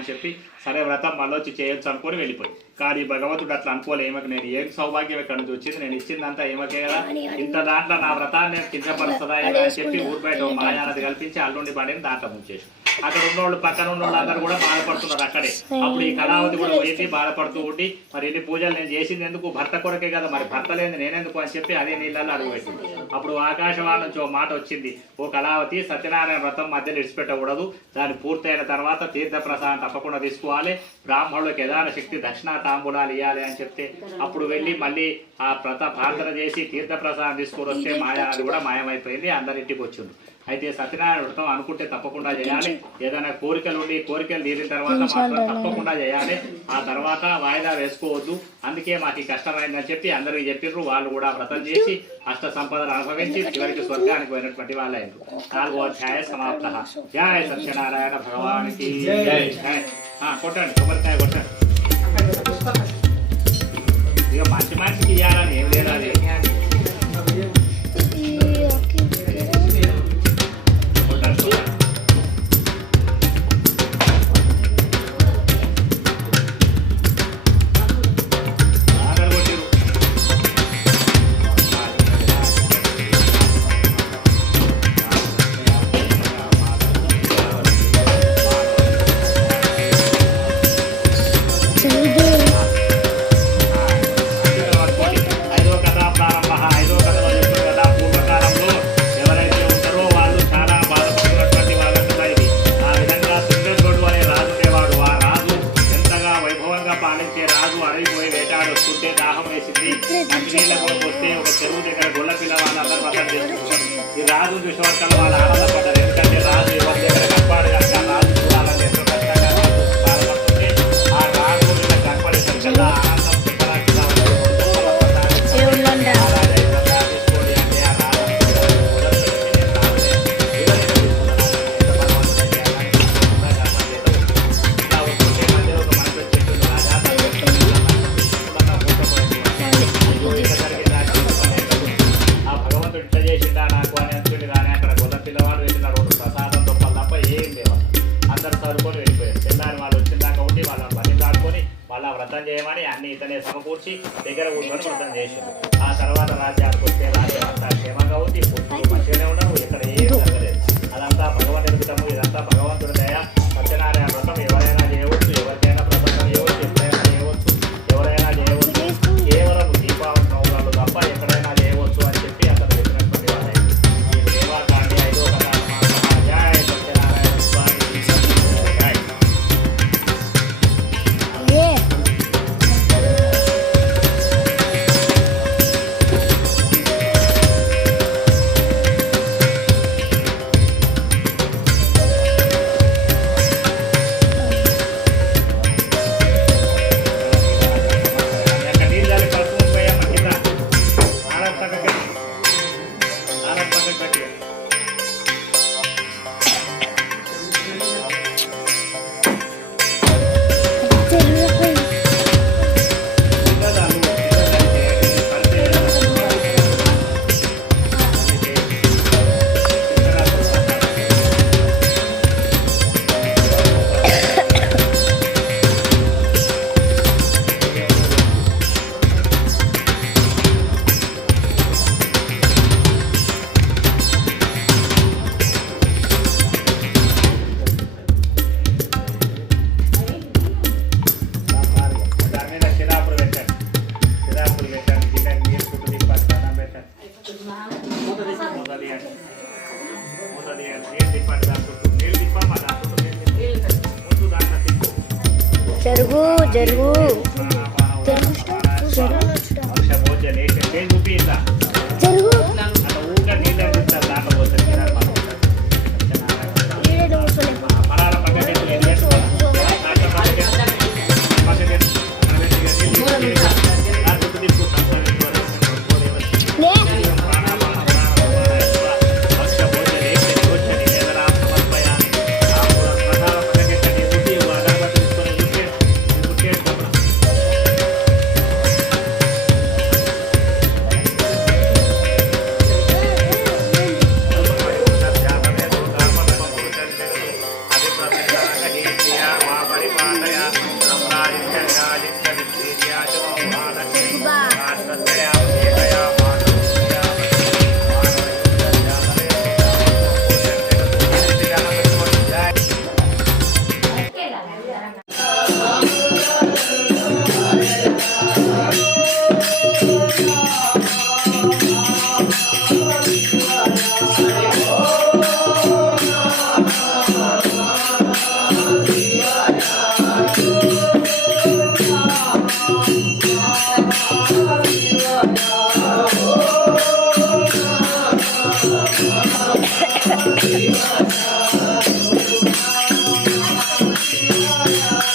అని చెప్పి సరే వ్రతం మళ్ళీ వచ్చి చేయొచ్చు అనుకొని వెళ్ళిపోయి. కానీ భగవంతుడు అట్లా అనుకోలే. ఈమెకు నేను ఏం సౌభాగ్యం ఎక్కడి నుంచి వచ్చింది, నేను ఇచ్చిందంతా ఈమెకే కదా, ఇంత దాంట్లో నా వ్రతాన్ని నేను కించపరుస్తుందా అని చెప్పి ఊరి బయట మాయానది కల్పించి అల్లుండి పడిని దాంట్లో ముంచేసి అక్కడ ఉన్నోళ్ళు పక్కన ఉన్నోళ్ళు అందరూ కూడా బాధపడుతున్నారు అక్కడే. అప్పుడు ఈ కళావతి కూడా పోయింది బాధపడుతూ ఉండి, మరి ఎన్ని పూజలు నేను చేసింది ఎందుకు, భర్త కొరకే కదా, మరి భర్త లేని నేనెందుకు అని చెప్పి అదే నీళ్ళల్లో అడుగుపెట్టింది. అప్పుడు ఆకాశవాణి నుంచి ఓ మాట వచ్చింది, ఓ కళావతి సత్యనారాయణ వ్రతం మధ్యలో విడిచిపెట్టకూడదు, దాన్ని పూర్తయిన తర్వాత తీర్థ ప్రసాదం తప్పకుండా తీసుకోవాలి, బ్రాహ్మణులకు యథాన శక్తి దక్షిణ తాంబూలాలు ఇవ్వాలి అని చెప్తే అప్పుడు వెళ్ళి మళ్ళీ ఆ ప్రార్థన చేసి తీర్థ ప్రసాదం తీసుకొని వస్తే మాయా అది కూడా మాయమైపోయింది, అందరింటికి వచ్చింది. అయితే సత్యనారాయణ వ్రతం అనుకుంటే తప్పకుండా చేయాలి, ఏదైనా కోరికలు ఉండి కోరికలు తీరిన తర్వాత మాత్రం తప్పకుండా చేయాలి, ఆ తర్వాత వాయిదా వేసుకోవద్దు, అందుకే మాకు కష్టమైందని చెప్పి అందరికీ చెప్పిర్రు. వాళ్ళు కూడా వ్రతం చేసి అష్ట సంపదలు అనుభవించి చివరికి స్వర్గానికి పోయినటువంటి వాళ్ళు అయ్యారు. 4వ అధ్యాయ సమాప్త. జయ సత్యనారాయణ భగవానికి జై. కొట్టండి, కొబ్బరికాయ కొట్టండి. ఇక మంచి మనిషికి ఇవ్వాలని ఏం లేదు, అది ఈ రాజు విశ్వవర్తలు వాళ్ళు ఆనందపడ్డారు. ఎందుకంటే రాజు ఎవరి దగ్గర కప్పాడు కనుక రాజు చూడాలని ఎంతో కష్టంగా బాధపడుతుంది. ఆ రాజు కనపడేసరికి కదా ఆనందం వ్రతం చేయమని అన్ని ఇతనే సమకూర్చి దగ్గర కూర్చొని వ్రతం చేసిండు. ఆ తర్వాత రాజ్యానికి వస్తే రాజ్యం అంతా క్షేమంగా ఉంది, పుట్టులు మంచిగానే ఉండవు, ఇక్కడ ఏం జరగలేదు. అదంతా భగవంతుడి నిమిత్తము, ఇదంతా భగవంతుడి దయ. సత్యనారాయణ వ్రతం ఎవరైనా చేయవచ్చు, ఎవరికైనా ప్రసాదం చేయవచ్చు, ఎప్పుడైనా చేయవచ్చు, ఎవరైనా చేయవచ్చు, కేవలం దీపావళి నవరాలు తప్ప ఎక్కడైనా చేయవచ్చు అని చెప్పి అతను చెప్పినటువంటి వాళ్ళే. ఈ దేవాకాండి 5వ కథ. జయ సత్యనారాయణ స్వామి జయ. జరుగు జరుగు జరుగు రాజా